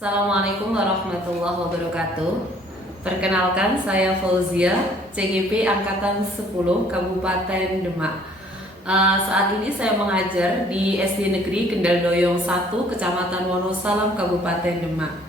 Assalamualaikum warahmatullahi wabarakatuh. Perkenalkan, saya Fauzia, CGP Angkatan 10 Kabupaten Demak. Saat ini saya mengajar di SD Negeri Kendal Doyong 1, Kecamatan Wonosalam, Kabupaten Demak.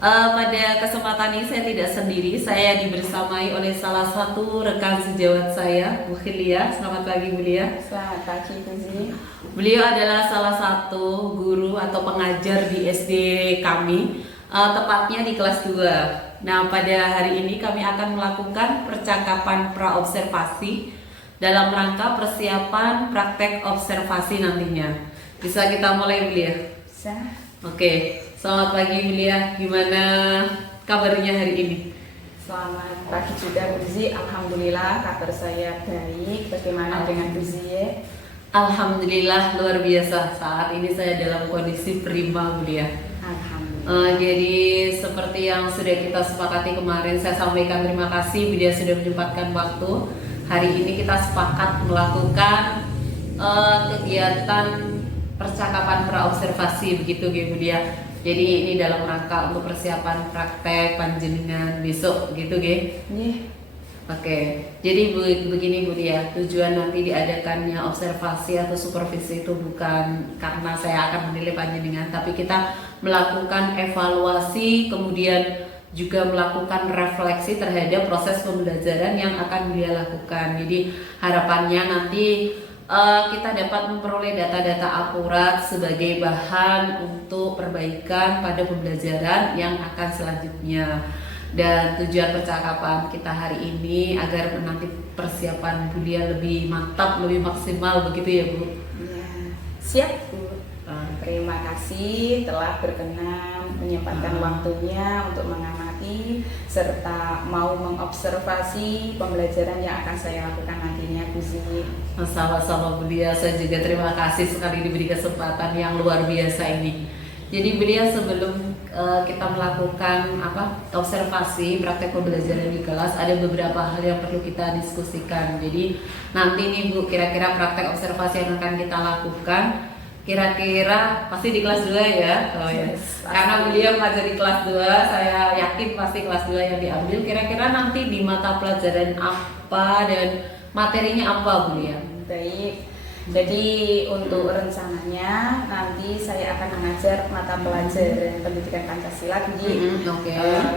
Pada kesempatan ini saya tidak sendiri, saya dibersamai oleh salah satu rekan sejawat saya, Bu Khilia. Selamat pagi, Bu Lia. Selamat pagi, Bu Zi. Beliau adalah salah satu guru atau pengajar di SD kami, tepatnya di kelas 2. Nah, pada hari ini kami akan melakukan percakapan praobservasi dalam rangka persiapan praktek observasi nantinya. Bisa kita mulai, Bu Lia? Bisa. Oke, selamat pagi, Bu Lia. Gimana kabarnya hari ini? Selamat pagi juga, Bu Zi. Alhamdulillah kabar saya baik. Bagaimana dengan Bu Zi? Alhamdulillah luar biasa. Saat ini saya dalam kondisi prima, Bu Lia. Alhamdulillah. Jadi seperti yang sudah kita sepakati kemarin, saya sampaikan terima kasih Bu Lia sudah menyempatkan waktu. Hari ini kita sepakat melakukan kegiatan percakapan praobservasi, begitu Bu Lia. Jadi ini dalam rangka untuk persiapan praktek panjenengan besok, gitu Nih. Oke, jadi begini Bu Lia, tujuan nanti diadakannya observasi atau supervisi itu bukan karena saya akan menilai panjenengan, tapi kita melakukan evaluasi, kemudian juga melakukan refleksi terhadap proses pembelajaran yang akan dia lakukan. Jadi harapannya nanti kita dapat memperoleh data-data akurat sebagai bahan untuk perbaikan pada pembelajaran yang akan selanjutnya. Dan tujuan percakapan kita hari ini agar nanti persiapan Bu Lia lebih mantap, lebih maksimal, begitu ya Bu? Ya, siap Bu. Terima kasih telah berkenan menyempatkan waktunya untuk mengamati serta mau mengobservasi pembelajaran yang akan saya lakukan nantinya, Bu Zi. Sama-sama Bu Lia, saya juga terima kasih sekali diberi kesempatan yang luar biasa ini. Jadi Bu Lia, sebelum kita melakukan observasi praktek pembelajaran di kelas, ada beberapa hal yang perlu kita diskusikan. Jadi nanti nih Bu, kira-kira praktek observasi yang akan kita lakukan kira-kira pasti di kelas 2 ya. Yes, Karena Bu Lia mengajar di kelas 2, saya yakin pasti kelas 2 yang diambil. Kira-kira nanti di mata pelajaran apa dan materinya apa Bu Lia? Baik. Jadi untuk rencananya nanti saya akan mengajar mata pelajaran pendidikan Pancasila,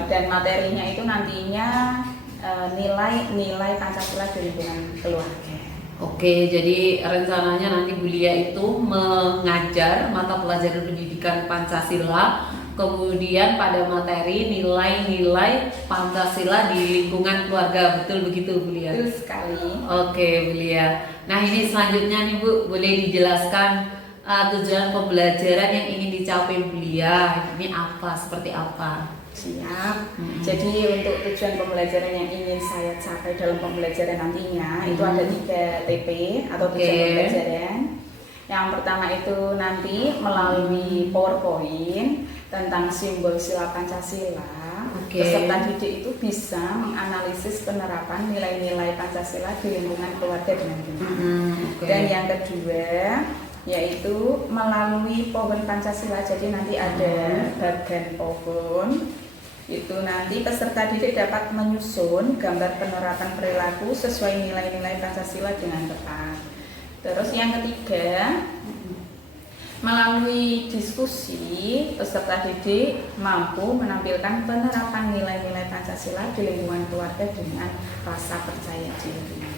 dan materinya itu nantinya nilai Pancasila di lingkungan keluarga. Oke, jadi rencananya nanti Bu Lia itu mengajar mata pelajaran pendidikan Pancasila, kemudian pada materi nilai-nilai Pancasila di lingkungan keluarga, betul begitu Bu Lia? Betul sekali. Oke Bu Lia. Nah ini selanjutnya nih Bu, boleh dijelaskan tujuan pembelajaran yang ingin dicapai Bu Lia? Ini apa, seperti apa? Siap. Jadi untuk tujuan pembelajaran yang ingin saya capai dalam pembelajaran nantinya itu ada 3 TP atau tujuan pembelajaran. Yang pertama itu nanti melalui PowerPoint tentang simbol sila Pancasila. Peserta didik itu bisa menganalisis penerapan nilai-nilai Pancasila di lingkungan keluarga dengan benar. Dan yang kedua yaitu melalui pohon Pancasila. Jadi nanti ada bagan pohon. Itu nanti peserta didik dapat menyusun gambar penerapan perilaku sesuai nilai-nilai Pancasila dengan tepat. Terus yang ketiga, melalui diskusi peserta didik mampu menampilkan penerapan nilai-nilai Pancasila di lingkungan keluarga dengan rasa percaya diri.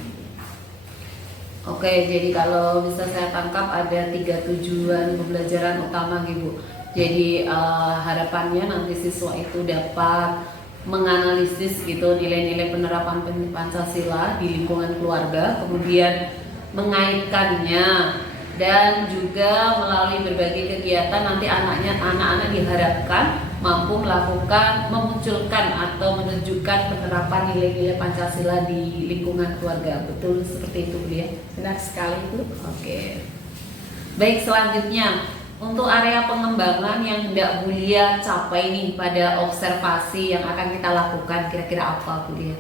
Oke, jadi kalau bisa saya tangkap ada 3 tujuan pembelajaran utama Bu. Jadi harapannya nanti siswa itu dapat menganalisis gitu nilai-nilai penerapan Pancasila di lingkungan keluarga, kemudian mengaitkannya, dan juga melalui berbagai kegiatan nanti anak-anak diharapkan mampu memunculkan atau menunjukkan penerapan nilai-nilai Pancasila di lingkungan keluarga. Betul seperti itu Bu ya? Benar sekali Bu. Oke. Baik, selanjutnya untuk area pengembangan yang hendak Bu Lia capai nih pada observasi yang akan kita lakukan, kira-kira apa Bu Lia?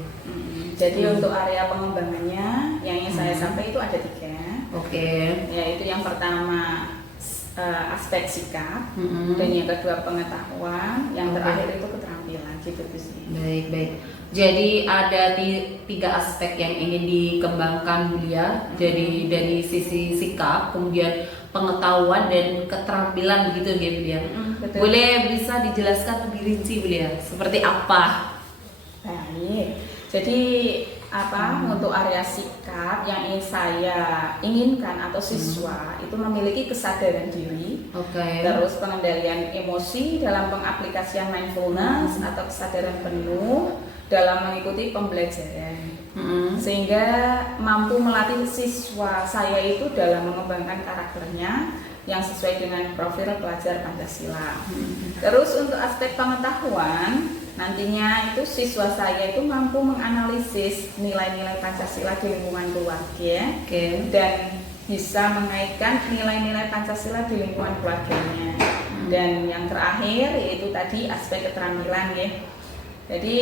Jadi untuk area pengembangannya yang ingin saya sampaikan itu ada 3. Oke. Yaitu yang pertama aspek sikap, dan yang kedua pengetahuan, yang terakhir itu keterampilan gitu sih. Baik. Jadi ada tiga aspek yang ingin dikembangkan Bu Lia. Jadi dari sisi sikap, kemudian pengetahuan dan keterampilan begitu ya Bu Lia. Betul. Boleh bisa dijelaskan lebih rinci Bu Lia? Seperti apa? Baik. Jadi untuk area sikap yang ingin saya inginkan atau siswa itu memiliki kesadaran diri, terus pengendalian emosi dalam pengaplikasian mindfulness atau kesadaran penuh dalam mengikuti pembelajaran, sehingga mampu melatih siswa saya itu dalam mengembangkan karakternya yang sesuai dengan profil pelajar Pancasila. Terus untuk aspek pengetahuan, nantinya itu siswa saya itu mampu menganalisis nilai-nilai Pancasila di lingkungan keluarga, dan bisa mengaitkan nilai-nilai Pancasila di lingkungan keluarganya. Dan yang terakhir yaitu tadi aspek keterampilan ya. Jadi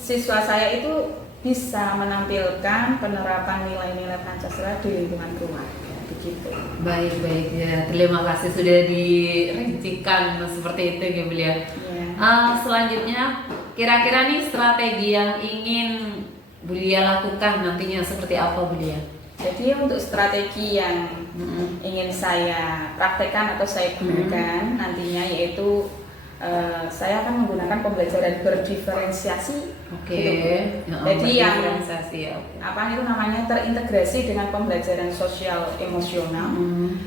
siswa saya itu bisa menampilkan penerapan nilai-nilai Pancasila di lingkungan keluarga. Begitu. Baik ya, terima kasih sudah dirincikan seperti itu ya Bu Lia. Selanjutnya kira-kira nih strategi yang ingin Bu Lia lakukan nantinya seperti apa Bu Lia? Jadi untuk strategi yang ingin saya praktekkan atau saya gunakan nantinya yaitu saya akan menggunakan pembelajaran berdiferensiasi. Jadi yang itu namanya terintegrasi dengan pembelajaran sosial emosional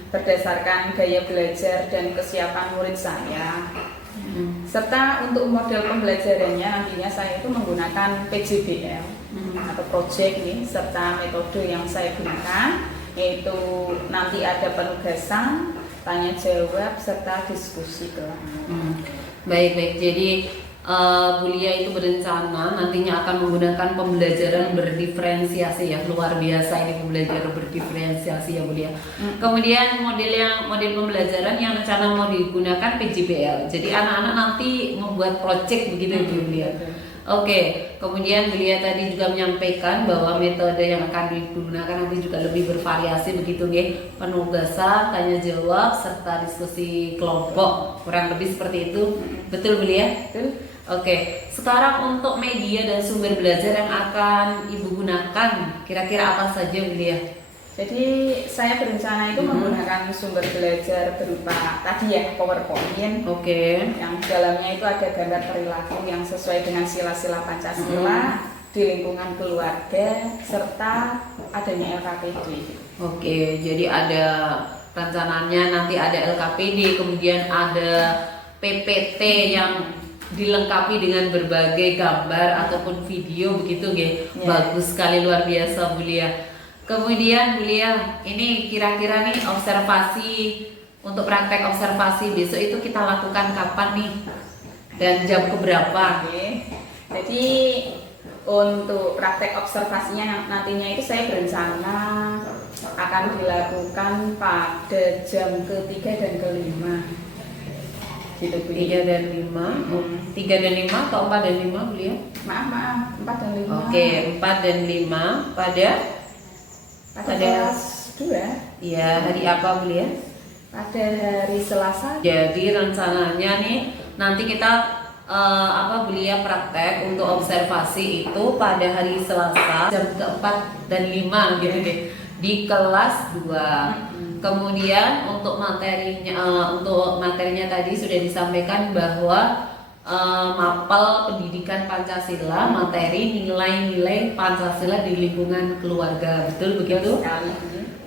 berdasarkan gaya belajar dan kesiapan murid saya. Serta untuk model pembelajarannya nantinya saya itu menggunakan PJBL atau project nih, serta metode yang saya gunakan yaitu nanti ada penugasan, tanya jawab serta diskusi kelompok. Baik. Jadi Bu Lia itu berencana nantinya akan menggunakan pembelajaran berdiferensiasi ya, luar biasa ini pembelajaran berdiferensiasi ya Bu Lia. Kemudian model pembelajaran yang rencana mau digunakan PJBL. Jadi anak-anak nanti membuat project begitu Bu Lia. Kemudian Bu Lia tadi juga menyampaikan bahwa metode yang akan digunakan nanti juga lebih bervariasi begitu nggih. Penugasan, tanya jawab serta diskusi kelompok. Kurang lebih seperti itu. Betul Bu Lia? Betul. Sekarang untuk media dan sumber belajar yang akan Ibu gunakan, kira-kira apa saja Bu Lia? Jadi saya berencana itu menggunakan sumber belajar berupa tadi ya PowerPoint, yang di dalamnya itu ada gambar perilaku yang sesuai dengan sila-sila Pancasila di lingkungan keluarga serta adanya LKPD. Jadi ada rencananya nanti ada LKPD, kemudian ada PPT yang dilengkapi dengan berbagai gambar ataupun video begitu nggih. Bagus sekali, luar biasa Bu Lia. Kemudian Bu Lia, ini kira-kira nih observasi untuk praktek observasi besok itu kita lakukan kapan nih? Dan jam keberapa? Jadi untuk praktek observasinya nantinya itu saya berencana akan dilakukan pada jam ke-3 dan ke-5. Gitu Bu. 3 dan 5. 3 dan 5 atau 4 dan 5 Bu Lia? Maaf, 4 dan 5. 4 dan 5 pada kelas 2. Iya, hari apa Bu Lia? Pada hari Selasa. Jadi rencananya nih nanti kita Bu Lia praktek untuk observasi itu pada hari Selasa jam ke-4 dan 5 gitu deh di kelas 2. Kemudian untuk materinya tadi sudah disampaikan bahwa mapel pendidikan Pancasila, materi nilai-nilai Pancasila di lingkungan keluarga, betul begitu?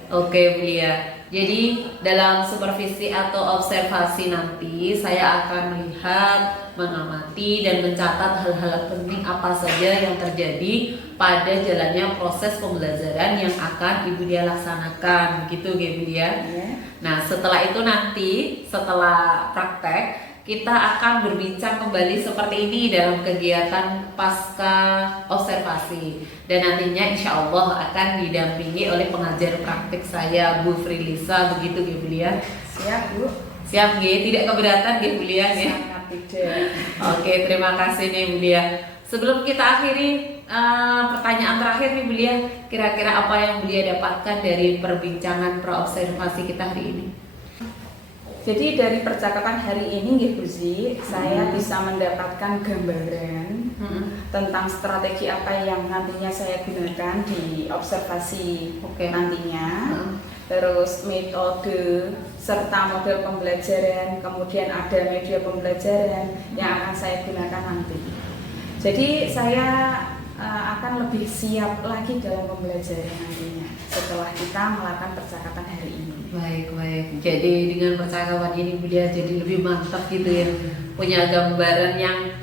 Bu Lia. Jadi dalam supervisi atau observasi nanti saya akan melihat, mengamati dan mencatat hal-hal penting apa saja yang terjadi pada jalannya proses pembelajaran yang akan Ibu Lia laksanakan, begitu Bu Lia? Nah setelah itu nanti setelah praktek kita akan berbincang kembali seperti ini dalam kegiatan pasca observasi, dan nantinya insya Allah akan didampingi oleh pengajar praktik saya Bu Frilisa, begitu Bu Lia? Siap Bu. Siap tidak keberatan Bu Lia ya? Sangat tidak. Terima kasih nih Bu Lia. Sebelum kita akhiri pertanyaan terakhir nih Bu Lia, kira-kira apa yang Bu Lia dapatkan dari perbincangan praobservasi kita hari ini? Jadi dari percakapan hari ini nggih Bu Zi, saya bisa mendapatkan gambaran tentang strategi apa yang nantinya saya gunakan di observasi nantinya. Terus metode serta model pembelajaran, kemudian ada media pembelajaran yang akan saya gunakan nanti. Jadi saya akan lebih siap lagi dalam pembelajaran nantinya setelah kita melakukan percakapan hari ini. Baik. Jadi dengan percakapan ini Budia jadi lebih mantap gitu ya, punya gambaran yang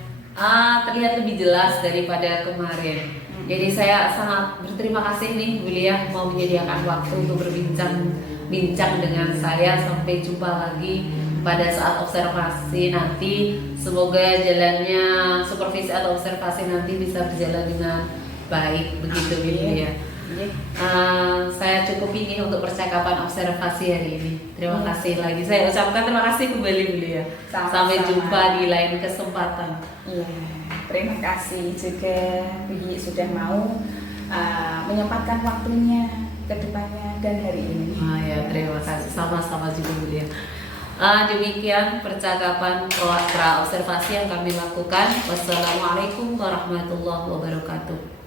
terlihat lebih jelas daripada kemarin. Jadi saya sangat berterima kasih nih Bulia mau menyediakan waktu untuk berbincang dengan saya. Sampai jumpa lagi pada saat observasi nanti. Semoga jalannya supervisi atau observasi nanti bisa berjalan dengan baik begitu Bulia. Saya cukup ini untuk percakapan observasi hari ini. Terima kasih lagi. Saya ucapkan terima kasih kembali Bulia. Sampai jumpa di lain kesempatan. Iya. Terima kasih juga Bibi sudah mau menyempatkan waktunya ke depannya dan hari ini. Ya, terima kasih. Sama-sama juga Bulia. Demikian percakapan pra observasi yang kami lakukan. Wassalamualaikum warahmatullahi wabarakatuh.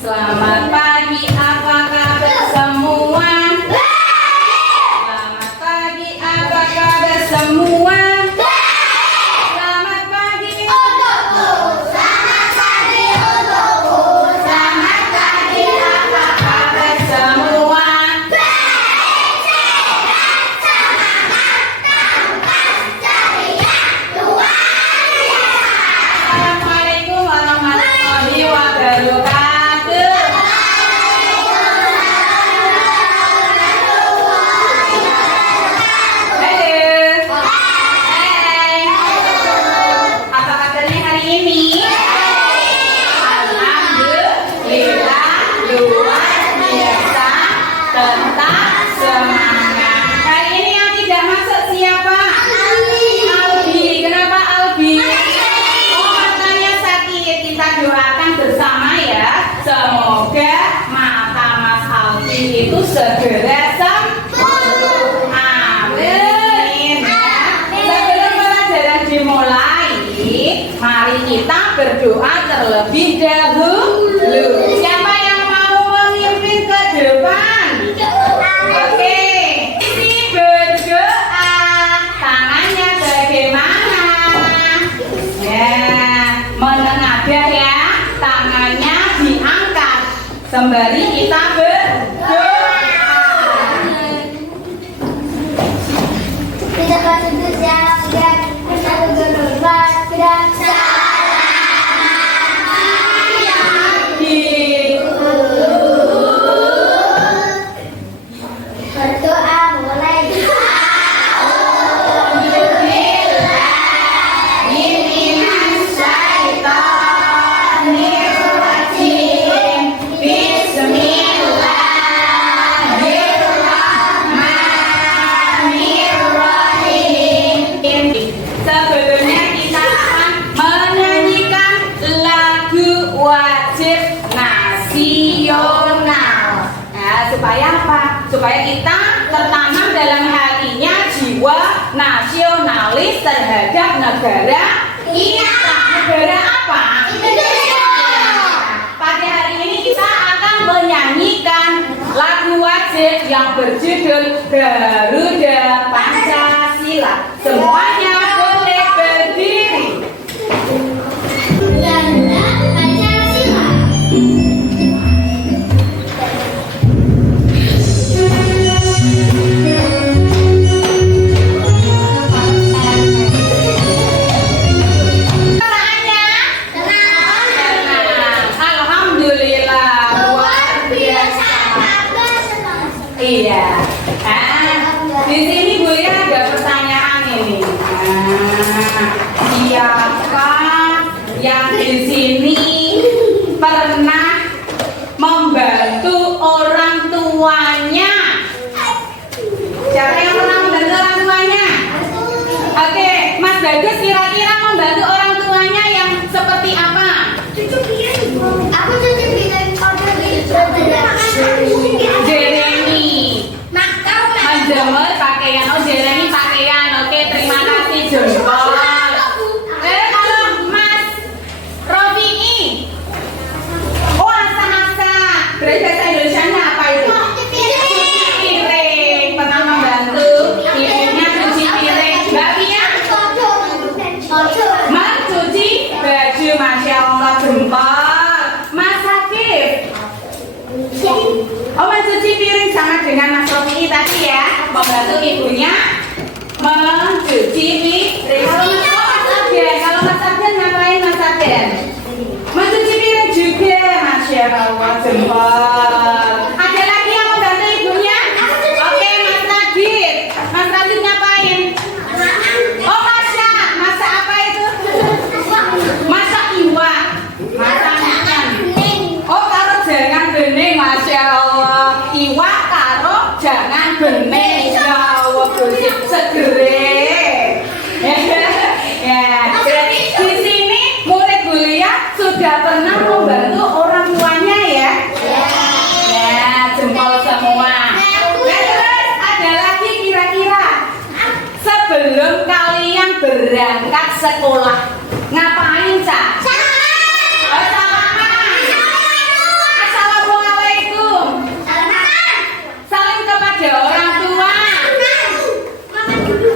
Selamat pagi, apa kabar semua? Selamat pagi, apa kabar semua? Selamat pagi untukku, selamat pagi untukku, selamat pagi, apa kabar semua? Assalamualaikum warahmatullahi wabarakatuh. Semoga mata Mas Alfi itu segera sembuh. Amin. Sebelum pelajaran dimulai, mari kita berdoa terlebih dahulu. Siapa yang mau memimpin ke depan? Oke. Isi berdoa. Tangannya bagaimana? Ya, menengadah ya. Tangannya diangkat sembari kita berdoa. Tidak patut siap-siap, kita berdoa, tidak berdoa mulai. Sebelumnya kita akan menyanyikan lagu wajib nasional. Nah, supaya apa? Supaya kita tertanam dalam hatinya jiwa nasionalis terhadap negara kita. Negara apa? Indonesia. Pada hari ini kita akan menyanyikan lagu wajib yang berjudul Garuda Pancasila. Semuanya boleh berdiri. Garuda Pancasila. Alhamdulillah luar biasa. Iya. Di sini Bu ya ada pertanyaan ini. Siapa yang di sini pernah membantu orang tuanya? Siapa yang pernah membantu orang tuanya? Oke, Mas Bagus kira-kira membantu orang tuanya yang seperti apa? Aku cuci piring order di Surabaya. berangkat sekolah. Ngapain, Cak? Salaman. Assalamualaikum. Saling kepada orang tua.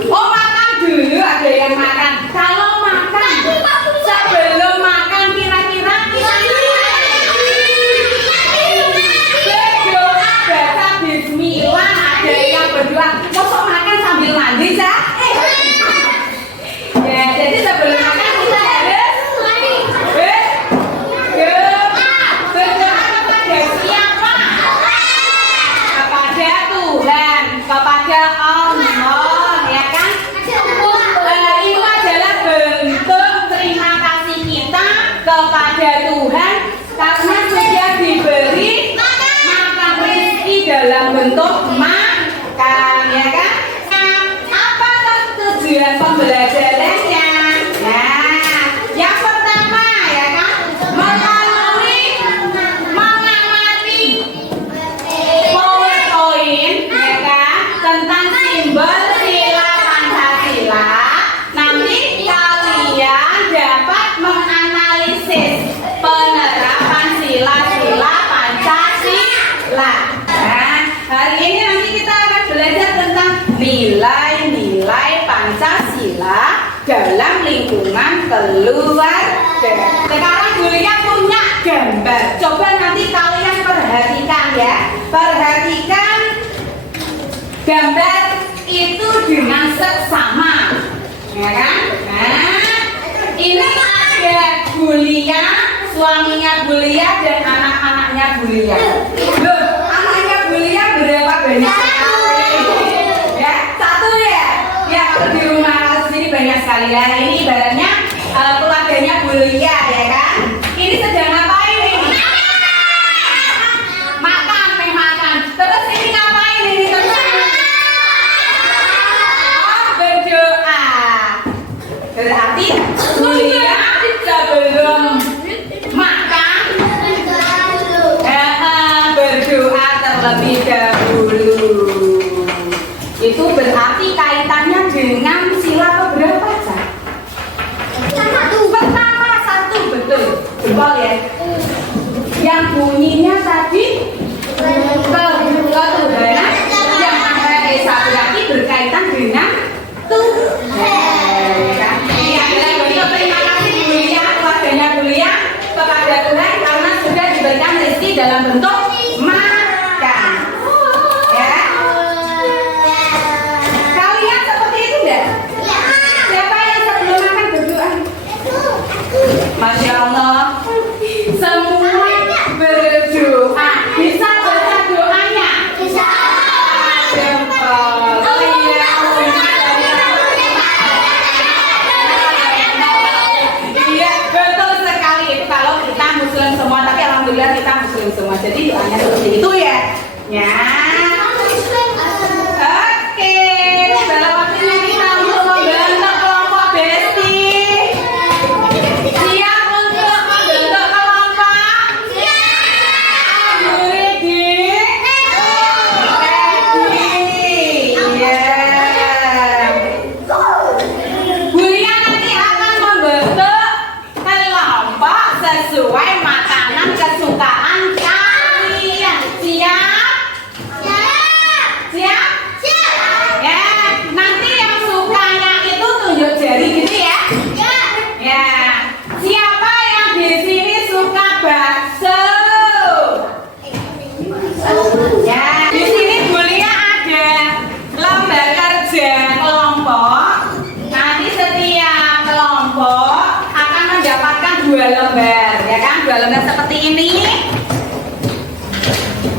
Oh, makan dulu, ada yang makan. Kalau makan, sebelum makan kira-kira kita berdoa, baca bismillah, ada yang berdoa. Masa makan sambil mandi, Cak? Ya, jadi sebelum makan kita harus berdoa kepada siapa? Kepada Tuhan, kepada Allah, ya kan? Itu adalah bentuk terima kasih kita kepada Tuhan karena sudah diberi makan rezeki dalam bentuk makan, ya kan? Apa tujuan pembelajarannya? Nah, yang pertama, ya kan, melalui mengamati PowerPoint, ya kan, tentang simbol sila Pancasila. Nanti kalian dapat menganalisis penerapan sila-sila Pancasila. Nah, hari ini nanti kita akan belajar tentang nilai-nilai Pancasila dalam lingkungan keluarga. Sekarang gurunya punya gambar. Coba nanti kalian perhatikan ya. Perhatikan gambar itu dengan seksama, ya kan? Nah, ini ada Bulia, suaminya Bulia dan anak-anaknya Bulia. Loh, anaknya Bulia berapa banyak sekali? Ya, satu ya. Ya, kalau di rumah sendiri banyak sekali ya. Ini ibaratnya keluarganya Bulia, ya kan? Ini sedang ngapain ini? Makan, makan. Terus ini ngapain ini? Berdoa. Berarti Bulia sebelum makan berdoa terlebih dahulu. Itu berarti kaitannya dengan sila keberapa, Cak? Pertama, satu, betul. Jempol ya. Yang bunyinya tadi ketuhanan yang ada Esa, berarti berkaitan dengan Tuhan. Ini adalah bentuk terima kasih Bulia, keluarganya Bulia kepada Tuhan karena sudah diberikan rezeki dalam bentuk makan. Ya. Kalian seperti itu enggak? Siapa yang sebelum makan berdoa? Masya Allah. Semua berdoa. Bisa baca doanya? Bisa. Jempol. Iya, betul sekali. Itu kalau kita Muslim semua, tapi alhamdulillah kita Muslim semua. Jadi doanya seperti itu ya. Ya. Oke, dalam waktunya kita untuk membentuk kelompok Besti. Siap untuk membentuk kelompok? Ready? Iya. Bulia nanti akan membentuk kelompok sesuai makanan kesukaan kalian. Siap? Siap? Ya, nanti yang sukanya itu tunjuk jari gitu ya. Ya, siapa yang di sini suka bakso? Ya, di sini Bulia ada lembar kerja kelompok. Nanti setiap kelompok akan mendapatkan 2 lembar, ya kan? 2 lembar seperti ini.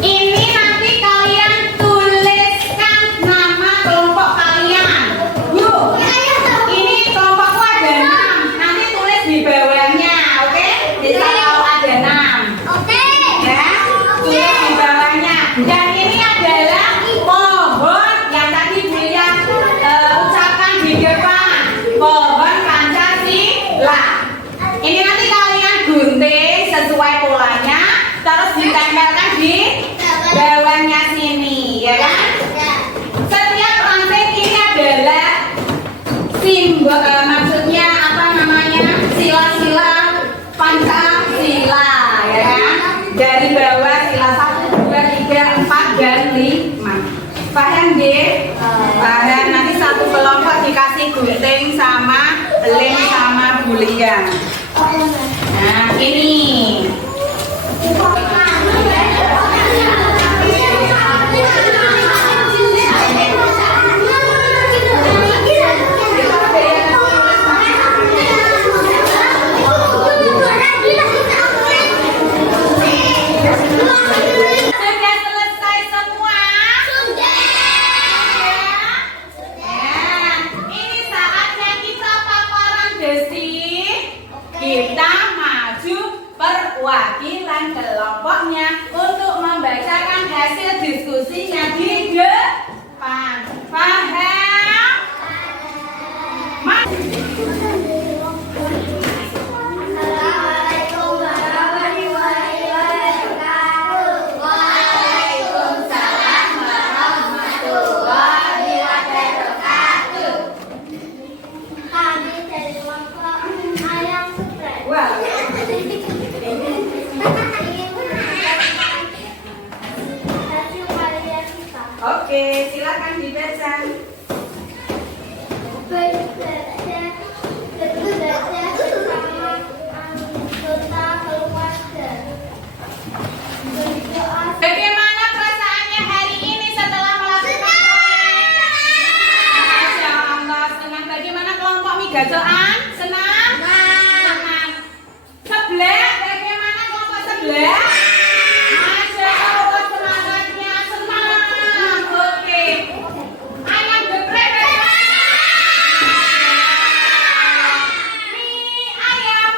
Ini nanti kalian tuliskan nama kelompok kalian. Bu, ini kelompokku ada 6. Nanti tulis di bawahnya, oke? Bisa kalau ada 6. Ya, tulis di bawahnya. Dan ini adalah pohon yang tadi Bulia ucapkan di depan. Pohon Pancasila. Ini nanti kalian gunting sesuai polanya, terus ditempelkan di bawahnya sini, ya kan? Setiap ranting ini adalah simbol Paham deh? Paham. Nanti satu kelompok dikasih gunting sama lem sama bulia. Nah ini. Kita maju perwakilan kelompoknya untuk membacakan hasil diskusinya di depan. Paham? Assalamualaikum warahmatullahi wabarakatuh. Waalaikumsalam warahmatullahi wabarakatuh. Kami dari kelompok ayam sutra. Wah. Hasil karya kita. Oke, silakan dibaca. Berbeda bersama anggota keluarga. Berdoa. Bagaimana perasaannya hari ini setelah melakukan proyek? Masya Allah, senang. Bagaimana kelompok migacoan? Senang? Senang. Sebelah, bagaimana kelompok sebelah? Masya Allah, semangatnya senang. Oke. Ayam geprek bagaimana? Mie ayam.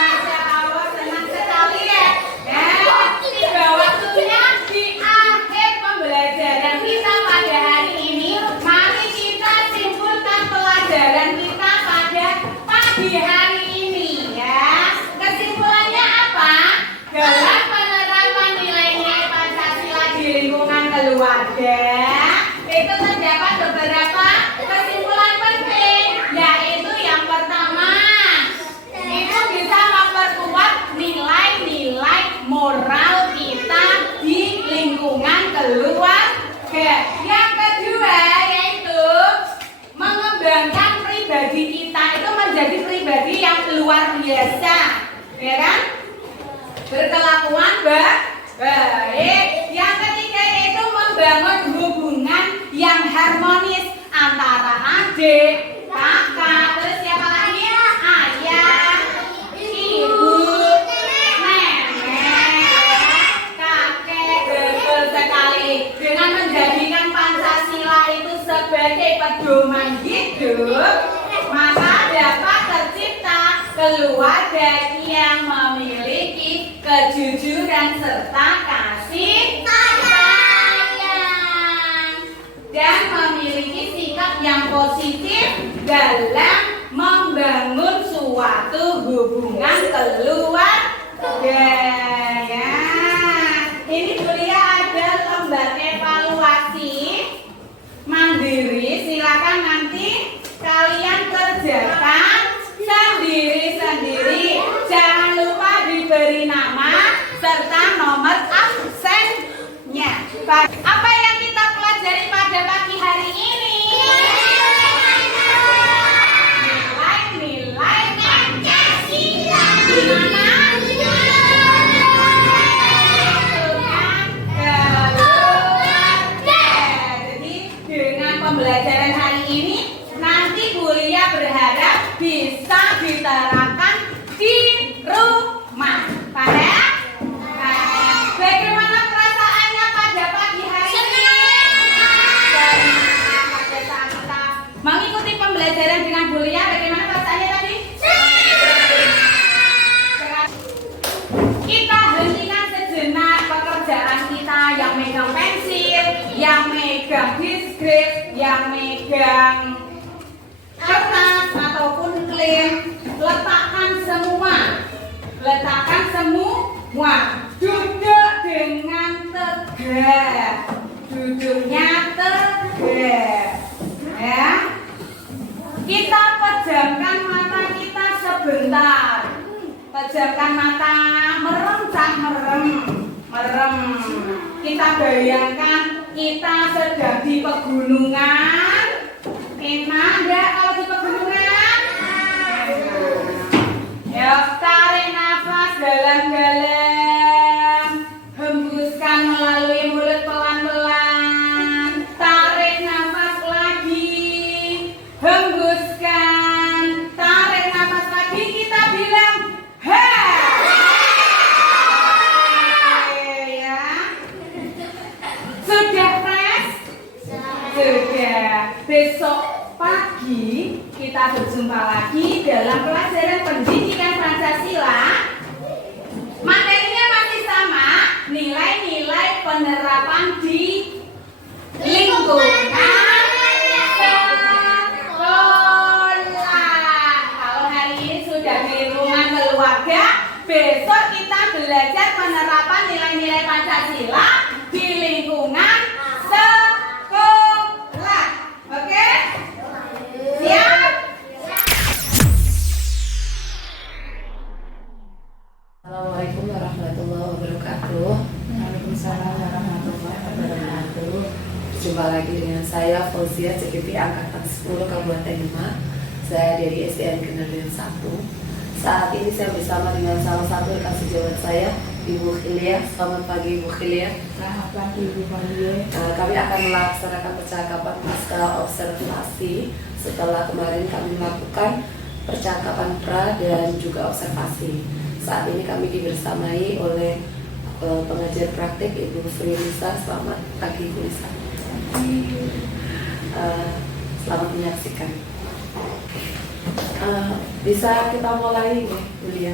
Masya Allah, senang sekali ya. Tiba waktunya di akhir pembelajaran kita pada hari ini. Mari kita simpulkan pelajaran kita pada pagi hari ini ya. Kesimpulannya apa? Dalam penerapan nilai-nilai Pancasila di lingkungan keluarga itu terdapat beberapa kesimpulan penting, yaitu yang pertama itu bisa memperkuat nilai-nilai moral kita di lingkungan keluarga. Yang kedua yaitu mengembangkan pribadi kita itu menjadi pribadi yang luar biasa, ya kan? Berkelakuan baik. Yang ketiga yaitu membangun hubungan yang harmonis antara adik, kakak, terus siapa lagi? Ayah, ibu, nenek, kakek. Betul sekali. Dengan menjadikan Pancasila itu sebagai pedoman hidup, maka dapat tercipta keluarga yang memiliki kejujuran serta kasih sayang dan memiliki sikap yang positif dalam membangun suatu hubungan keluarga. Ya. Ini Bulia ada lembar evaluasi mandiri, silakan nanti kalian kerjakan sendiri-sendiri. Jangan lupa diberi nama serta nomor absennya. Apa yang kita pelajari pada pagi hari ini? Nilai-nilai Pancasila. Gimana? Jadi dengan pembelajaran hari ini nanti Bulia berharap bisa diterapkan di rumah. Paham? Bagaimana perasaannya pada pagi hari ini? Senang. Pada saat kita mengikuti pembelajaran dengan Bulia, bagaimana perasaannya tadi? Kita hentikan sejenak pekerjaan kita yang megang pensil, yang megang diskrit, yang megang kertas ataupun klaim. Letakkan semua, duduk dengan tegak, duduknya tegak, ya. Kita pejamkan mata kita sebentar, pejamkan mata, merem Merem. Kita bayangkan kita sedang di pegunungan. Enak nggak kalau di pegunungan? Yuk, tarik nafas dalam-dalam. Hembuskan melalui mulut pelan-pelan. Tarik nafas lagi. Hembuskan. Tarik nafas lagi. Kita bilang ya. Sudah fresh? Sudah. Besok pagi kita berjumpa lagi dalam pelajaran pendidikan Pancasila. Materinya masih sama, nilai-nilai penerapan di lingkungan sekolah. Kalau hari ini sudah di lingkungan keluarga, besok kita belajar penerapan nilai-nilai Pancasila di lingkungan sekolah. Oke? Siap? Assalamualaikum warahmatullahi wabarakatuh. Waalaikumsalam warahmatullahi wabarakatuh. Jumpa lagi dengan saya Fauzia, CPP Angkatan 10 Kabupaten Demak. Saya dari SDN Kendaraan 1. Saat ini saya bersama dengan salah satu rekan sejawat saya, Ibu Khilia. Selamat pagi Ibu Khilia. Selamat pagi Ibu Khilia. Kami akan melaksanakan percakapan pasca observasi setelah kemarin kami melakukan percakapan pra dan juga observasi. Saat ini kami dibersamai oleh pengajar praktik Ibu Sri Lisa. Selamat pagi Ibu Lisa. Selamat menyaksikan. Bisa kita mulai nih Bu Lia.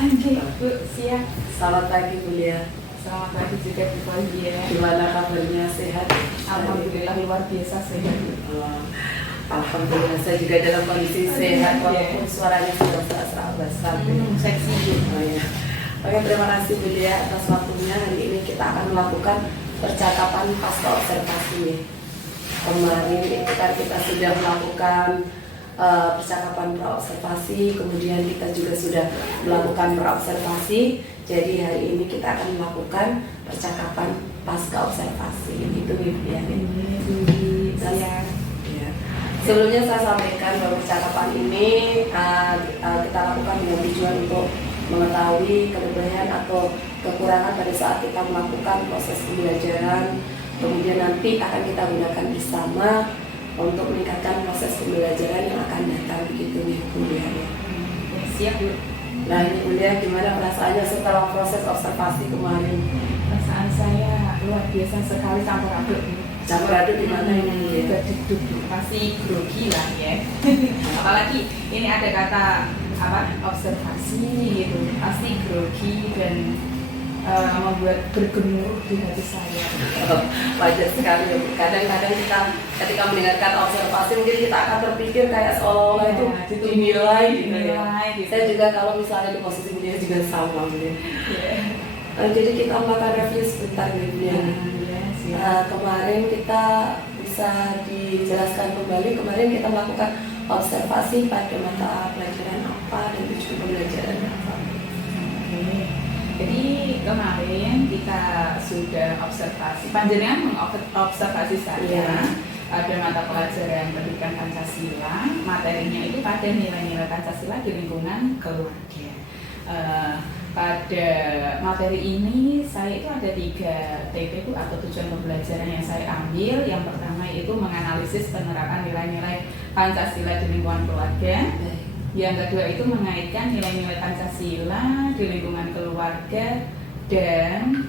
Oke Bu, siap. Selamat pagi Bu Lia. Selamat pagi juga Bu Khilia. Gimana kabarnya, sehat? Alhamdulillah luar biasa sehat. Alhamdulillah saya juga dalam kondisi sehat walaupun suaranya sudah serasa Seksi Bu. Oh ya. Oke, terima kasih Bu Lia atas waktunya. Hari ini kita akan melakukan percakapan pasca observasi. Kemarin itu kan kita sudah melakukan percakapan pra-observasi, kemudian kita juga sudah melakukan pra-observasi. Jadi hari ini kita akan melakukan percakapan pasca observasi. Itu Ibu ya. Siap. Sebelumnya saya sampaikan bahwa percakapan ini kita lakukan dengan tujuan untuk mengetahui kelebihan atau kekurangan pada saat kita melakukan proses pembelajaran. Kemudian nanti akan kita gunakan bersama untuk meningkatkan proses pembelajaran yang akan datang, begitu nih Bu Lia. Siap Bu. Nah ini Bu Lia, gimana perasaannya setelah proses observasi kemarin? Perasaan saya luar biasa sekali, campur aduk. Campur aduk di mana ini Bu Lia? Duduk pasti grogi lah ya. Apalagi ini ada kata apa? Observasi gitu. Pasti grogi dan membuat bergemuruh di hati saya. Wajar sekali. Kadang-kadang kita ketika mendengarkan observasi mungkin kita akan terpikir kayak seolah itu dinilai gitu ya. Saya juga kalau misalnya di posisi dia juga sama gitu. Jadi kita melakukan review sebentar gitu ya. Kemarin kita bisa dijelaskan kembali. Kemarin kita melakukan observasi pada mata pelajaran apa dan tujuan pembelajaran apa. Jadi kemarin kita sudah observasi, panjenengan mengobservasi saya ada mata pelajaran pendidikan Pancasila, materinya itu pada nilai-nilai Pancasila di lingkungan keluarga. Pada materi ini saya itu ada 3 TP itu atau tujuan pembelajaran yang saya ambil. Yang pertama itu menganalisis penerapan nilai-nilai Pancasila di lingkungan keluarga. Yang kedua itu mengaitkan nilai-nilai Pancasila di lingkungan keluarga dan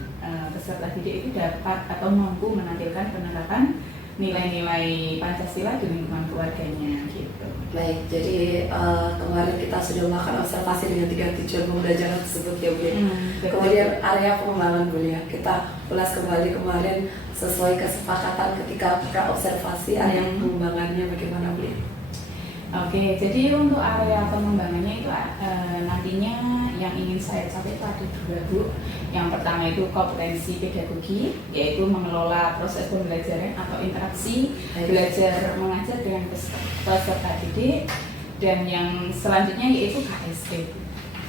peserta didik itu dapat atau mampu menampilkan penerapan nilai-nilai Pancasila di lingkungan keluarganya gitu. Baik, jadi kemarin kita sudah melakukan observasi dengan 3 tujuan pembelajaran tersebut ya Bu. Kemudian area pengembangan Bu ya, kita ulas kembali kemarin sesuai kesepakatan ketika observasi area pengembangannya bagaimana Bu? Oke, jadi untuk area pengembangannya itu nantinya yang ingin saya capai itu ada 2 Bu. Yang pertama itu kompetensi pedagogi, yaitu mengelola proses pembelajaran atau interaksi belajar mengajar dengan peserta didik. Dan yang selanjutnya yaitu KSP.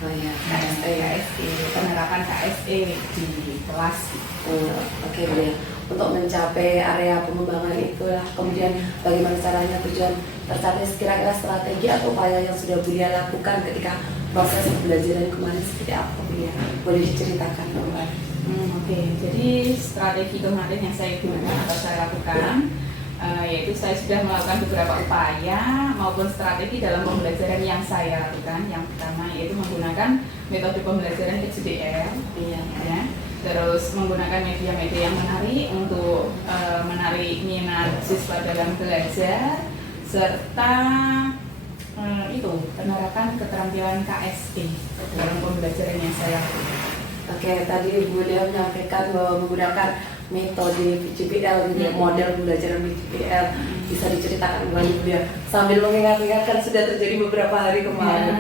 Oh ya, KSE, penerapan KSE di kelas. Oke Bulia. Untuk mencapai area pengembangan itulah, kemudian bagaimana caranya tujuan tercapai, kira-kira strategi atau upaya yang sudah Bulia lakukan ketika proses pembelajaran kemarin seperti apa Bulia? Boleh diceritakan kembali? Oke. Jadi strategi kemarin yang saya gunakan atau saya lakukan yaitu saya sudah melakukan beberapa upaya maupun strategi dalam pembelajaran yang saya lakukan. Yang pertama yaitu menggunakan metode pembelajaran HDL, ya. Terus menggunakan media-media yang menarik untuk menarik minat siswa dalam belajar, serta penerapan keterampilan KSE dalam pembelajaran yang saya lakukan. Oke, tadi Bu Lia menyampaikan bahwa menggunakan metode PJBL, model pembelajaran PJBL. Bisa diceritakan kembali Bu Lia sambil mengingat-ingatkan sudah terjadi beberapa hari kemarin.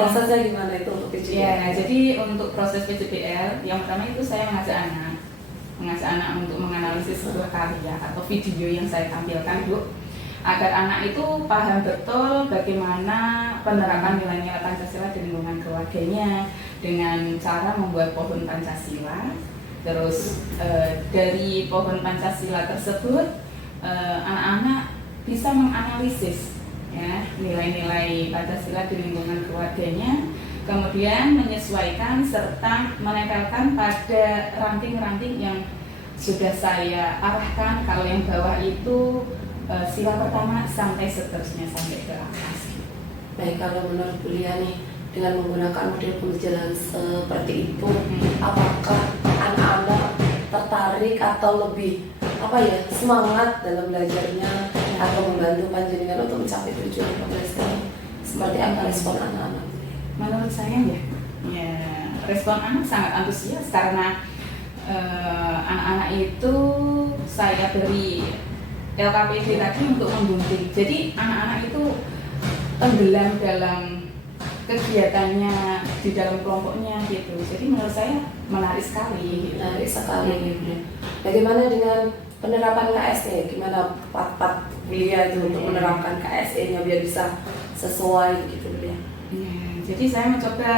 Prosesnya gimana itu untuk PJBL? Ya, jadi untuk proses PJBL, yang pertama itu saya mengajak anak untuk menganalisis sebuah karya atau video yang saya tampilkan, Bu, agar anak itu paham betul bagaimana penerapan nilai-nilai Pancasila di lingkungan keluarganya dengan cara membuat pohon Pancasila. Terus dari pohon Pancasila tersebut anak-anak bisa menganalisis ya nilai-nilai Pancasila di lingkungan keluarganya, kemudian menyesuaikan serta menempelkan pada ranting-ranting yang sudah saya arahkan. Kalau yang bawah itu sila pertama sampai seterusnya sampai ke atas. Baik, kalau menurut Bu Lia nih, dengan menggunakan model pembelajaran seperti itu, apakah anak-anak tertarik atau lebih semangat dalam belajarnya atau membantu panjenengan untuk mencapai tujuan pembelajaran? Seperti apa respon anak-anak? Menurut saya ya respon anak sangat antusias karena anak-anak itu saya beri LKPD tadi untuk membimbing. Jadi anak-anak itu tenggelam dalam kegiatannya di dalam kelompoknya gitu. Jadi menurut saya menarik sekali. Menarik sekali. Bagaimana dengan penerapan KSE? Gimana part-part Bulia itu untuk menerapkan KSE-nya biar bisa sesuai gitu ya? Jadi saya mencoba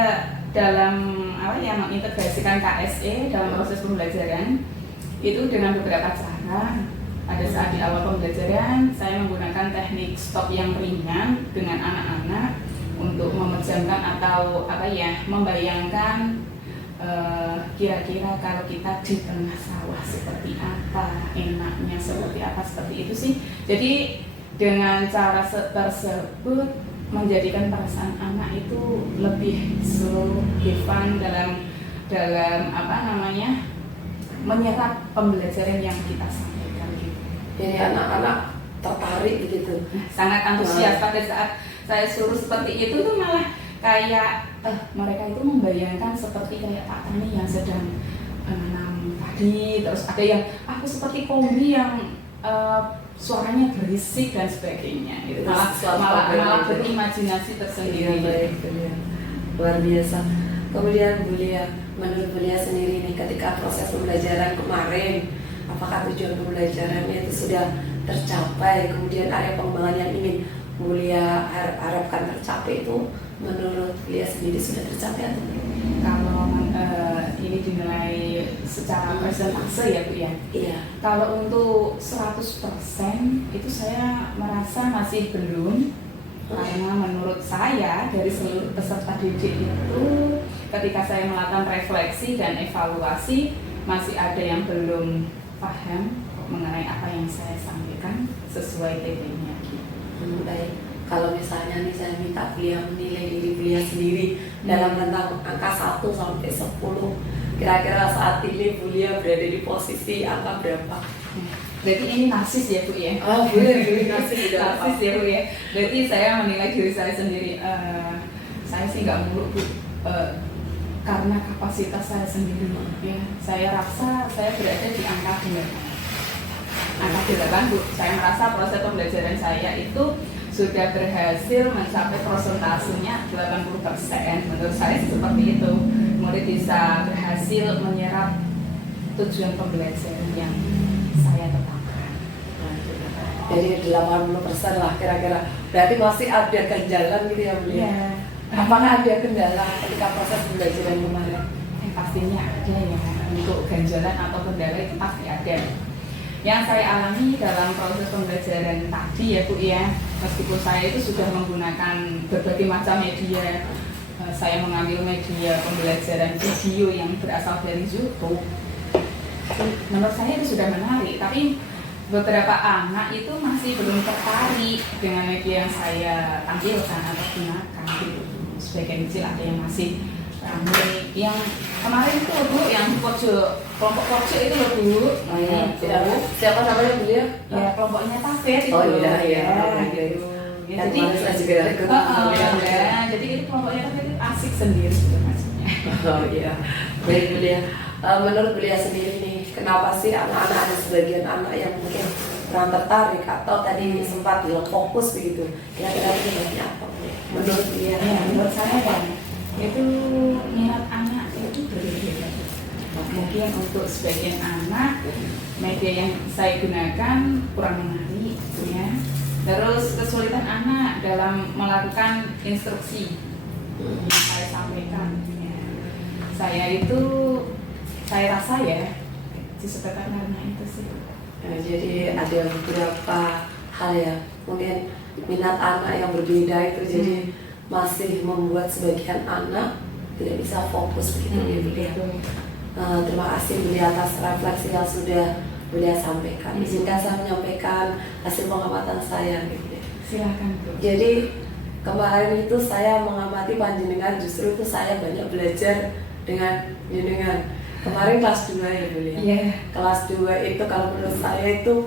dalam mengintegrasikan KSE dalam proses pembelajaran itu dengan beberapa cara. Pada saat di awal pembelajaran, saya menggunakan teknik stop yang ringan dengan anak-anak untuk memejamkan atau membayangkan kira-kira kalau kita di tengah sawah seperti apa, enaknya seperti apa, seperti itu sih. Jadi dengan cara tersebut menjadikan perasaan anak itu lebih slow, fun dalam menyerap pembelajaran yang kita sampaikan. Jadi anak-anak tertarik begitu, sangat antusias. Pada saat saya suruh seperti itu tuh malah kayak mereka itu membayangkan seperti kayak Pak Tani yang sedang menanam padi, terus ada yang aku seperti kombi yang suaranya berisik dan sebagainya. Itu malah berimajinasi tersendiri. Ya, luar biasa. Kemudian Bu Lia, menurut Bu Lia sendiri nih, ketika proses pembelajaran kemarin, apakah tujuan pembelajarannya itu sudah tercapai? Kemudian area pengembangan yang ingin Bu Lia harapkan tercapai itu menurut Bu Lia sendiri sudah tercapai atau belum? Kalau ini dinilai secara persentase ya Bu ya? Iya. Kalau untuk 100% itu saya merasa masih belum, karena menurut saya dari seluruh peserta didik itu ketika saya melakukan refleksi dan evaluasi masih ada yang belum paham mengenai apa yang saya sampaikan sesuai TP-nya. Baik, kalau misalnya nih saya minta Bu Lia menilai diri Bu Lia sendiri dalam rentang angka 1 sampai 10, kira-kira saat ini Bu Lia berada di posisi angka berapa? Berarti ini narsis ya Bu ya? Boleh narsis ya Bu ya. Berarti saya menilai diri saya sendiri, saya sih nggak muluk Bu, karena kapasitas saya sendiri ya. Saya rasa saya berada di angka 8 Bu. Saya merasa proses pembelajaran saya itu sudah berhasil mencapai prosentasenya 80%. Menurut saya seperti itu. Murid bisa berhasil menyerap tujuan pembelajaran yang saya tetapkan. Jadi 80% lah kira-kira. Berarti masih ada ganjalan gitu ya Bu Lia? Apakah ada kendala ketika proses pembelajaran kemarin? Pastinya ada ya, untuk ganjalan atau kendala itu pasti ada. Yang saya alami dalam proses pembelajaran tadi ya Bu ya, meskipun saya itu sudah menggunakan berbagai macam media, saya mengambil media pembelajaran video yang berasal dari YouTube, menurut saya itu sudah menarik, tapi beberapa anak itu masih belum tertarik dengan media yang saya tampilkan atau gunakan gitu. Sebagian kecil ada yang masih ramai. Yang kemarin itu Bu, yang kelompok pojok itu loh Bu. Siapa namanya beliau? Ya kelompoknya Tafet itu. Oh iya, gitu. Ya, Jadi saya juga ikut. Jadi itu kelompoknya Tafet itu asik sendiri gitu maksudnya. Oh iya, baik beliau. Menurut beliau sendiri nih, kenapa sih anak-anak ada sebagian anak yang mungkin kurang tertarik atau tadi sempat bilang fokus begitu? Kira-kira ini apa? Menurut beliau? Ya, menurut saya kan itu minat anak itu berbeda. Mungkin untuk sebagian anak media yang saya gunakan kurang menarik ya. Terus kesulitan anak dalam melakukan instruksi yang saya sampaikan ya. Saya rasa ya disebabkan karena itu sih. Ya, jadi ada beberapa hal ya, mungkin minat anak yang berbeda itu jadi masih membuat sebagian anak tidak bisa fokus begitu ya. Terima kasih beliau atas refleksi yang sudah beliau sampaikan. Izinkan saya menyampaikan hasil pengamatan saya gitu ya. Silakan Bu. Jadi kemarin itu saya mengamati panjenengan, justru itu saya banyak belajar dengan jenengan. Kemarin kelas 2 ya beliau. Iya. Kelas 2 itu kalau menurut saya itu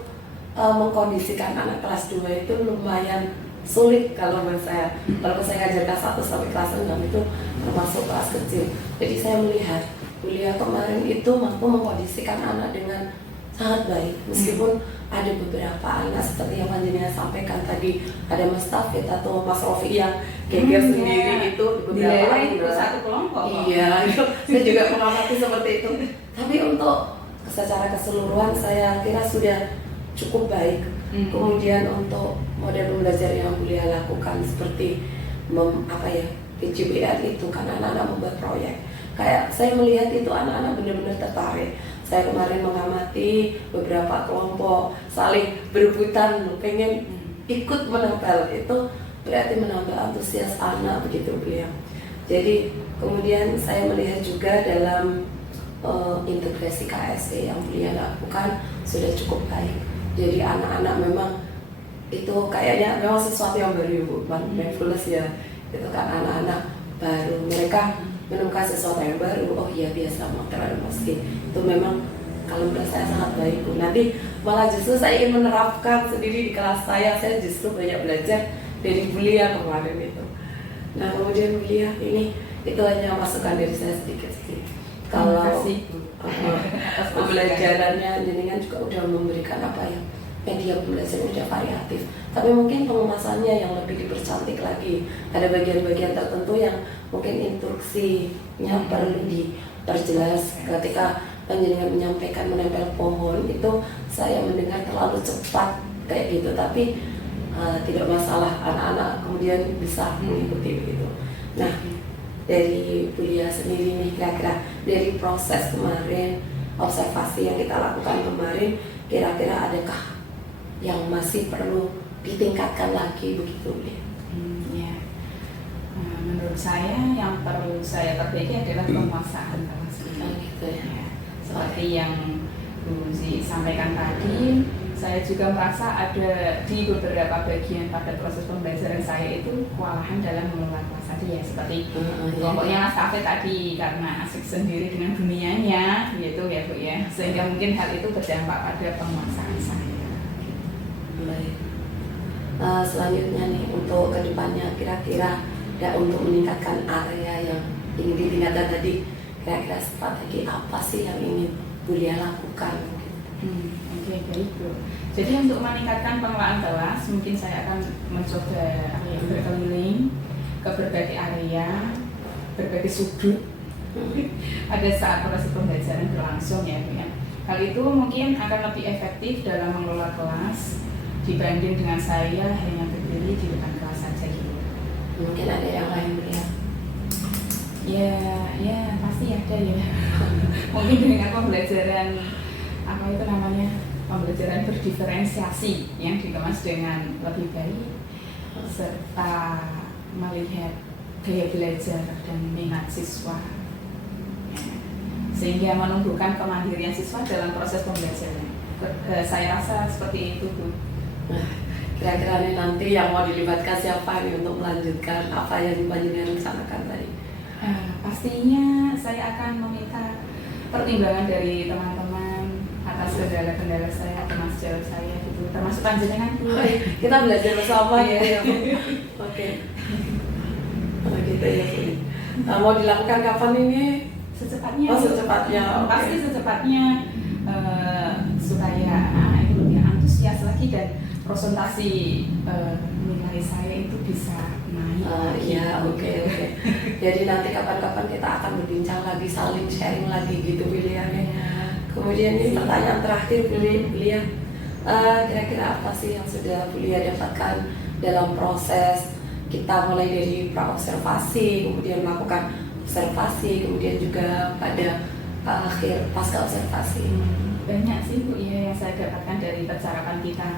mengkondisikan anak kelas 2 itu lumayan sulit kalau menurut saya. Kalau saya ngajarkan 1 sampai kelas 6 itu termasuk kelas kecil. Jadi saya melihat beliau kemarin itu mampu mengkondisikan anak dengan sangat baik. Meskipun ada beberapa anak seperti yang panjenengan sampaikan tadi, ada Mas Tafit atau Mas Rofi yang geger sendiri itu beberapa itu satu kelompok. Iya, itu saya juga mengamati seperti itu. Tapi untuk secara keseluruhan saya kira sudah cukup baik. Kemudian untuk model pembelajaran yang beliau lakukan seperti PJBR itu kan anak-anak membuat proyek. Kayak saya melihat itu anak-anak benar-benar tertarik. Saya kemarin mengamati beberapa kelompok saling berebutan pengen ikut menempel, itu berarti menambah antusias anak begitu beliau. Jadi kemudian saya melihat juga dalam integrasi KSE yang beliau lakukan sudah cukup baik. Jadi anak-anak memang itu kayaknya memang sesuatu yang baru Bu, mindfulness ya. Itu kan anak-anak baru, mereka menemukan sesuatu yang baru. Oh iya, biasa makanan pasti itu memang kalau menurut saya sangat baik Bu. Nanti malah justru saya ingin menerapkan sendiri di kelas saya justru banyak belajar dari beliau kemarin itu. Nah kemudian beliau ini itu hanya masukan dari saya sedikit. Kalau pembelajarannya jenengan juga udah memberikan media pembelajaran udah variatif, tapi mungkin pengemasannya yang lebih dipercantik lagi. Ada bagian-bagian tertentu yang mungkin instruksinya perlu diperjelas. Ketika panjenengan menyampaikan menempel pohon itu saya mendengar terlalu cepat kayak gitu, tapi tidak masalah, anak-anak kemudian bisa mengikuti begitu. Nah dari beliau sendiri nih, kira-kira dari proses kemarin, observasi yang kita lakukan kemarin, kira-kira adakah yang masih perlu ditingkatkan lagi begitu beliau? Ya. Menurut saya yang perlu saya perbaiki adalah penguasaan kelas gitu ya. Seperti yang Bu Zi sampaikan tadi, saya juga merasa ada di beberapa bagian pada proses pembelajaran saya itu kewalahan dalam mengelola kelas tadi ya, seperti kelompoknya Mas Kafe tadi karena asik sendiri dengan dunianya gitu ya Bu ya, sehingga mungkin hal itu berdampak pada penguasaan saya. Baik. Selanjutnya nih untuk kedepannya kira-kira untuk meningkatkan area yang ingin ditingkatkan tadi, kira-kira strategi apa sih yang ingin beliau lakukan? Oke, baik Bu. Jadi untuk meningkatkan pengelolaan kelas, mungkin saya akan mencoba berkeliling ke berbagai area, berbagai sudut pada saat proses pembelajaran berlangsung ya Bu ya. Hal itu mungkin akan lebih efektif dalam mengelola kelas dibanding dengan saya hanya berdiri di depan kelas saja gitu. Mungkin ada yang lain beliau. Ya pasti ada ya. Mungkin dengan pembelajaran apa itu namanya, pembelajaran berdiferensiasi yang dikemas dengan lebih baik, serta melihat gaya belajar dan minat siswa, sehingga menumbuhkan kemandirian siswa dalam proses pembelajaran. Saya rasa seperti itu, Bu. Nah, kira-kira nih nanti yang mau dilibatkan siapa nih untuk melanjutkan apa yang Panjenengan rencanakan tadi? Pastinya saya akan meminta pertimbangan dari teman-teman atas kendala-kendala saya, teman sejauh saya gitu, termasuk Panjenengan, Bu. Kita belajar bersama gitu ya, Bu. Oke. Oh gitu ya, Bu. Nah, mau dilakukan kapan ini? Secepatnya. Oh, secepatnya. Oke. Pasti secepatnya, supaya anak-anak itu lebih antusias lagi dan presentasi nilai saya itu bisa naik. Iya, oke. Jadi nanti kapan-kapan kita akan berbincang lagi, saling sharing lagi gitu, William ya. Kemudian ini pertanyaan terakhir, William. Kira-kira apa sih yang sudah William dapatkan dalam proses kita mulai dari pra-observasi, kemudian melakukan observasi, kemudian juga pada akhir pasca observasi? Banyak sih, Bu, ya, yang saya dapatkan dari percakapan kita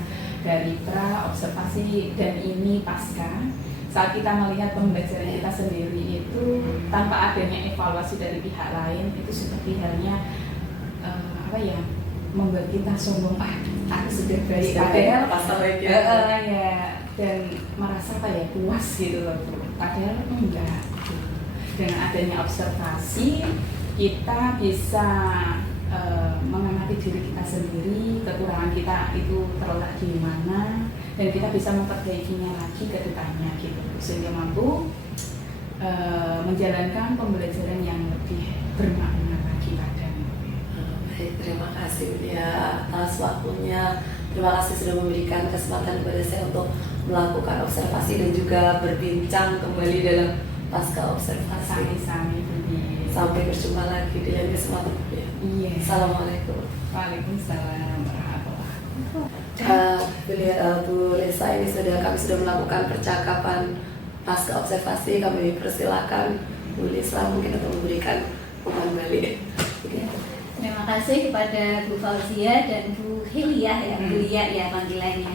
dari pra-observasi dan ini pasca. Saat kita melihat pembelajaran kita sendiri itu tanpa adanya evaluasi dari pihak lain, itu seperti halnya membuat kita sombong, aku sudah baik, padahal ya, dan merasa puas gitu loh, Bu. Padahal enggak. Dengan adanya observasi kita bisa mengamati diri kita sendiri, kekurangan kita itu terletak di mana, dan kita bisa memperbaikinya lagi ke depannya gitu, sehingga mampu menjalankan pembelajaran yang lebih bermakna lagi padanya. Baik, terima kasih ya atas waktunya. Terima kasih sudah memberikan kesempatan kepada saya untuk melakukan observasi dan juga berbincang kembali dalam pasca observasi. Sami-sami, Bu. Sampai berjumpa lagi di lain kesempatan. Iya. Assalamualaikum. Waalaikumsalam warahmatullahi. Bu Lesa, ini kami sudah melakukan percakapan pasca observasi. Kami persilakan Bu Lesa mungkin untuk memberikan umpan balik. Terima kasih kepada Bu Fauzia dan Bu Hilya ya, Bu Lia ya panggilannya.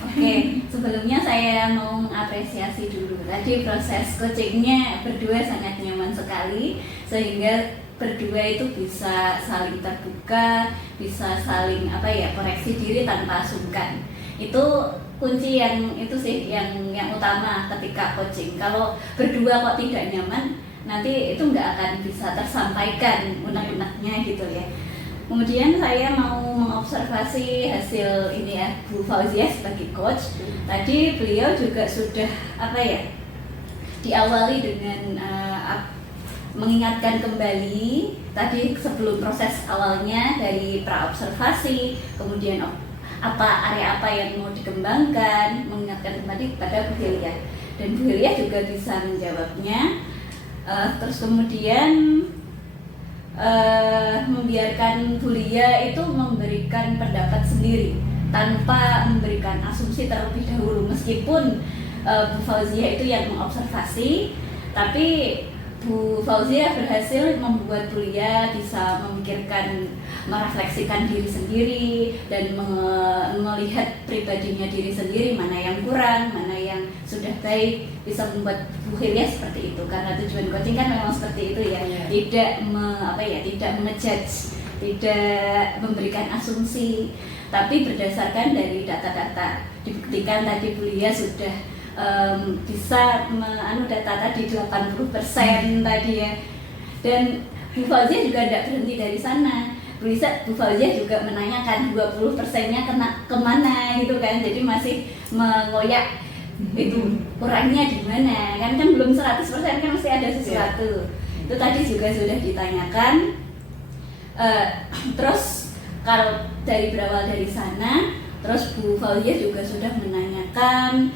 Oke, sebelumnya saya mau mengapresiasi dulu. Tadi proses coachingnya berdua sangat nyaman sekali, sehingga berdua itu bisa saling terbuka, bisa saling koreksi diri tanpa sungkan. Itu kunci yang itu sih yang utama ketika coaching. Kalau berdua kok tidak nyaman, nanti itu nggak akan bisa tersampaikan unek-uneknya gitu ya. Kemudian saya mau mengobservasi hasil ini ya, Bu Fauzia sebagai coach. Tadi beliau juga sudah diawali dengan mengingatkan kembali tadi sebelum proses awalnya dari pra-observasi, kemudian area apa yang mau dikembangkan, mengingatkan kembali kepada Bu Hilya. Dan Bu Hilya juga bisa menjawabnya. Terus kemudian membiarkan Bu Lia itu memberikan pendapat sendiri tanpa memberikan asumsi terlebih dahulu, meskipun Bu Fauzia itu yang mengobservasi, tapi Bu Fauzia berhasil membuat Bu Lia bisa memikirkan, merefleksikan diri sendiri dan melihat pribadinya diri sendiri, mana yang kurang, mana yang sudah baik, bisa membuat Bu Hilya seperti itu. Karena tujuan coaching kan memang seperti itu ya, tidak tidak mengejudge, tidak memberikan asumsi, tapi berdasarkan dari data-data. Dibuktikan tadi Bu Lia sudah bisa data tadi 80% tadi ya. Dan Bu Fauzia juga tidak berhenti dari sana. Bu Fauzia juga menanyakan 20%-nya kemana gitu kan. Jadi masih mengoyak itu kurangnya di mana. Kan belum 100% kan masih ada sesuatu. Itu tadi juga sudah ditanyakan. Terus kalau berawal dari sana, terus Bu Fauzia juga sudah menanyakan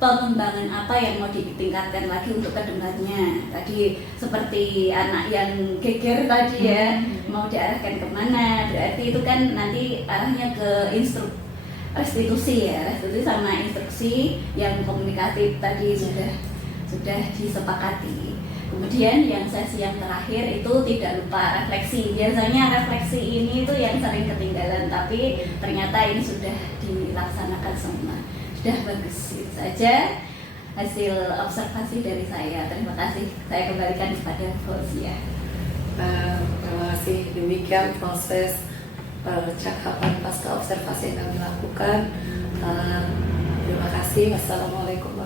pengembangan apa yang mau ditingkatkan lagi untuk kedepannya. Tadi seperti anak yang geger tadi ya, mau diarahkan kemana, berarti itu kan nanti arahnya ke restitusi ya, restitusi sama instruksi yang komunikatif tadi sudah disepakati. Kemudian yang sesi yang terakhir itu tidak lupa refleksi. Biasanya refleksi ini itu yang sering ketinggalan, tapi ternyata ini sudah dilaksanakan semua. Sudah bagus. Itu saja hasil observasi dari saya. Terima kasih. Saya kembalikan kepada Fauzia. Terima kasih. Demikian proses percakapan pasca observasi yang kami lakukan. Terima kasih. Wassalamualaikum